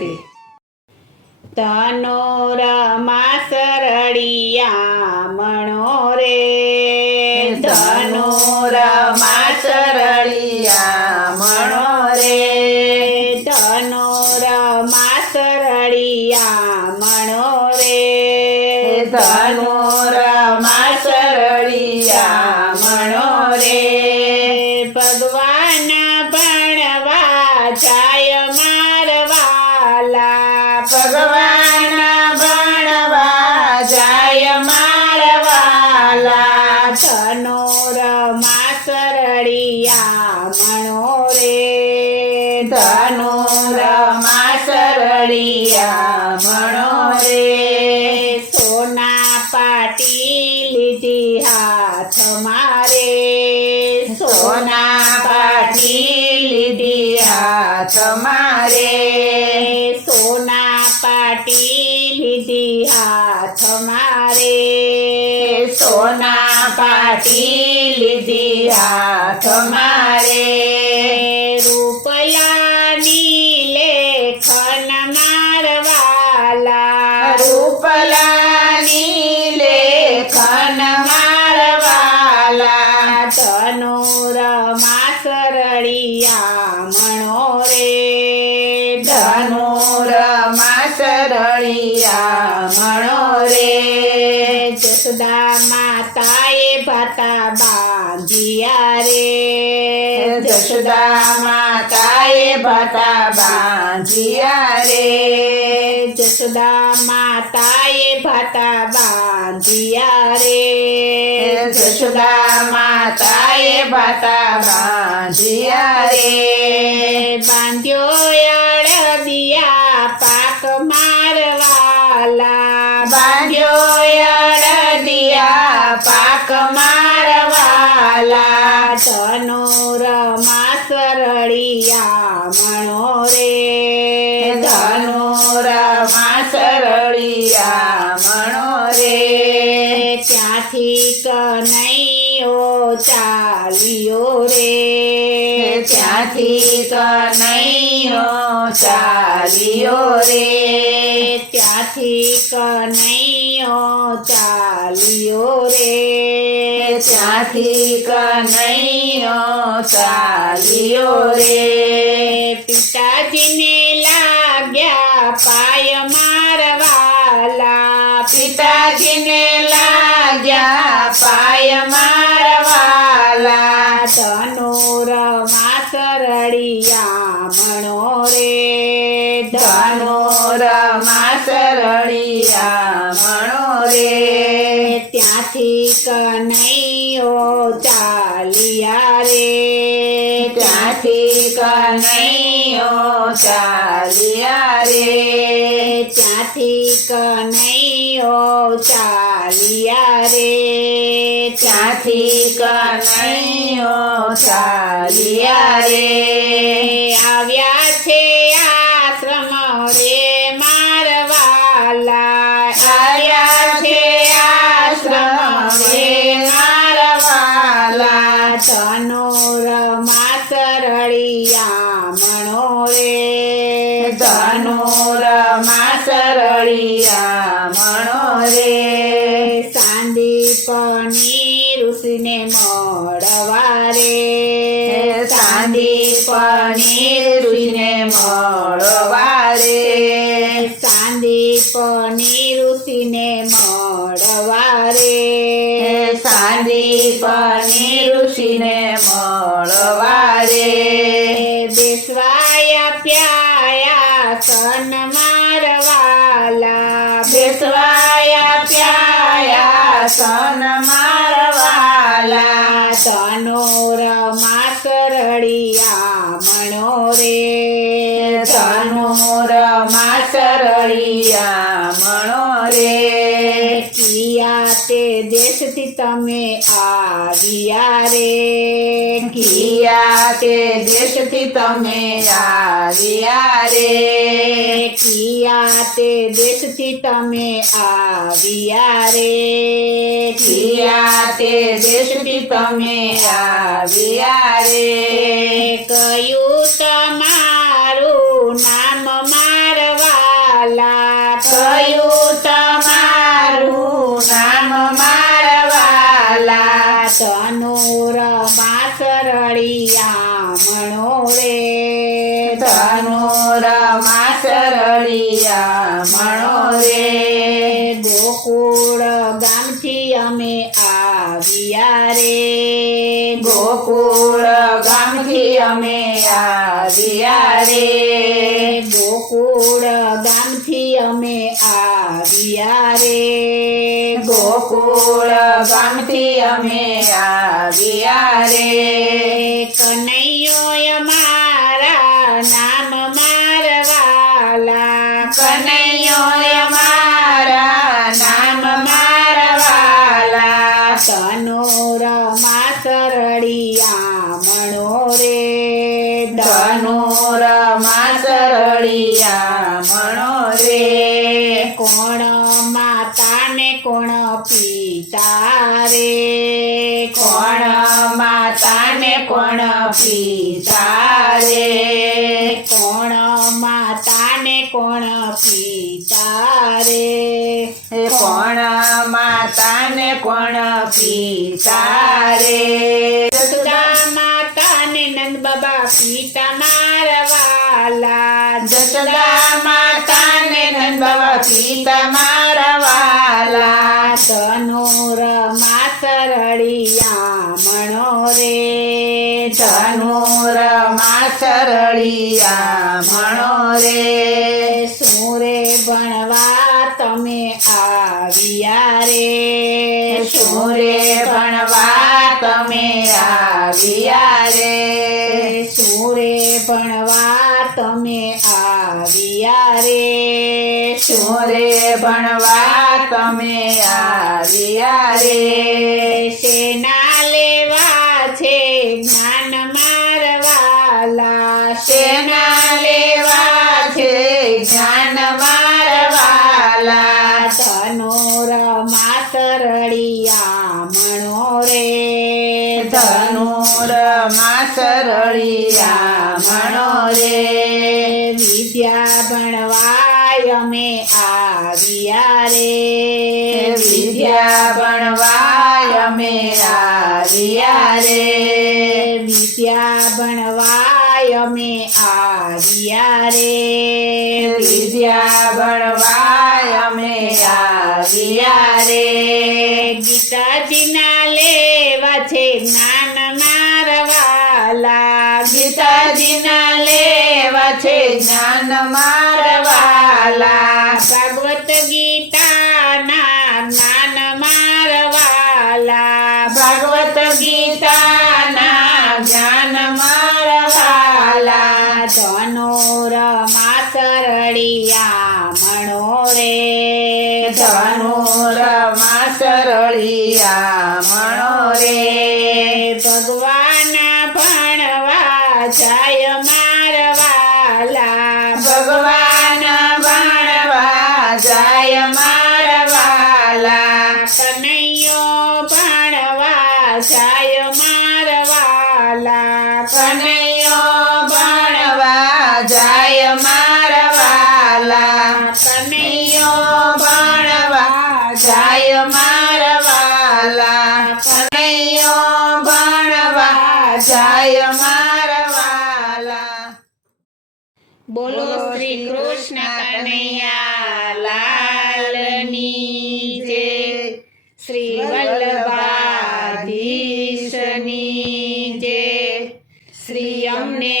ત્યાંથી ધનુરમાં સરળિયા મણો રે ધનુરમાં સરળિયા મણો રે ધનુરમાં સરળિયા મણો રે ધનુરમાં સરળિયા મણો રે ભગવાન ભણવા જાય મારવાલા ભગવાન ભણવા જાય મારવાલા ધનુરમાં સરળિયા મણો રે ધનુરમાં સરળિયા મણો રે સોના પાટી લીધી હાથ મારે સોના પાટી લીધી હાથ મારે સોના પાટી લીધી હાથ મારે સોના પાટી લીધી હાથ મારે રૂપલાની લેખન મારવાલા રૂપલાની લેખન મારવાલા ધનુરમાં સરળિયા મણો રે ધનુરમાં સરળિયા મણો રે જસોદા માતાએ ભાતા બાંધ્યા રે જશોદા માતાએ ભાતા બાંધ્યા રે જસોદા માતાએ ભાતા બાંધ્યા રે જશોદા માતાએ ભાતા બાંધ્યા રે બાંધ્યો અળદિયા પાક મારવાલા બાંધ્યો અળદિયા પાક મારવાલા ધનુરમાં સરળિયા મણો રે ધનુરમાં સરળિયા મણો રે ત્યાંથી કનૈયો ચાલ્યો રે ત્યાંથી કનૈયો ચાલ્યો રે ત્યાંથી કનૈયો ચાલ્યો રે ત્યાંથી કનૈયો ચાલ્યો રે પિતાજીને લાગ્યા પાય મારવાલા પિતાજીને લાગ્યા પાય મારવાલા ધનુરમાં સરળિયા મણો રે ધનુરમાં સરળિયા મણો રે ત્યાંથી કનૈયો ચાલ્યા રે ત્યાંથી કનૈયો ચાલ્યા રે ત્યાંથી કનૈયો ચાલ્યા રે ત્યાંથી કનૈયો ચાલ્યા રે આવ્યા છે આશ્રમ રે મારવાલા આવ્યા છે આશ્રમ રે મારવાલા ધનુરમાં સરળિયા મણો રે ધનુરમાં સરળિયા મણો રે સાંદીપની ઋષિને મળવા રે સાંદીપની ઋષિને મળવા રે સાંદીપની ઋષિને મળવા રે સાંદીપની ઋષિને મળવા રે બેસવાયા પ્યાયા સન મારવાલા બેસવાયા પ્યાયા સન મારવાલા ધનુરમાં સરળિયા મણો રે ધનુરમાં સરળિયા મણો રે કિયા તે દેશથી તમે આવ્યા રે કિયા તે દેશથી તમે આવ્યા રે કિયા તે દેશથી તમે આવ્યા રે કિયા તે દેશથી તમે આવ્યા રે કયું તમારું નામ મારવા રળિયા મણો રે ગોકુળ ગામથી અમે આવ્યા રે ગોકુળ ગામથી અમે આવ્યા રે ગોકુળ ગામથી અમે આવ્યા રે ગોકુળ ગામથી અમે આવ્યા રે કનૈયો અમારા નામ મારવાલા કનૈયો અમારા નામ મારવાલા ધનુરમાં સરળિયા મણો રે ધનુરમાં સરળિયા મણો રે કોણ માતા ને કોણ પિતા રે કોણ માતા ને કોણ પિતા રે કોણ માતા ને કોણ પિતા રે કોણ માતા ને કોણ પિતા રે જસોદા માતા ને નંદ બાબા પિતા મારવાલા જશોદા માતા ને નંદ બાબા પિતા મારવાલા ધનુરમાં સરળિયા મણો રે ધનુરમાં સરળિયા મણો રે સુરે ભણવા તમે આવ્યા રે સુરે ભણવા તમે આવ્યા રે સુરે ભણવા તમે આવ્યા રે સુરે ભણવા તમે આવ્યા રે શેના લેવા છે જ્ઞાન મારવાલા શેના લેવા છે જ્ઞાન મારવાલા ધનુરમાં સરળિયા મણો રે ધનુરમાં સરળિયા મણો રે વિદ્યા ભણવાય અમે આવ્યા રે વિદ્યા ભણવાય અમે આવ્યા રે વિદ્યા ભણવાય અમે આવ્યા રે વિદ્યા ભણવાય અમે આવ્યા રે ગીતાજીના લેવા છે જ્ઞાન મારવાલા ગીતાજીના લેવા છે જ્ઞાન મારવાલા ભાગવત ગીતાના જ્ઞાન મારવાલા ભાગવત ગીતાના જ્ઞાન મારવાલા ધનુરમાં સરળિયા મણો રે ધનુરમાં સરળિયા મણો રે ભગવાન ભણવા જાય મારવાલા ભગવાન ભણવા જાય મારવાલા કનૈયો ભણવા જાય મારવાલા કનૈયો ભણવા જાય મારવાલા કનૈયો ભણવા જાય મારવાલા કનૈયો ભણવા જાય મારવાલા બોલો શ્રી કૃષ્ણ કનૈયા લાલની જય શ્રી વલ્લભાધીશની જય શ્રી અમને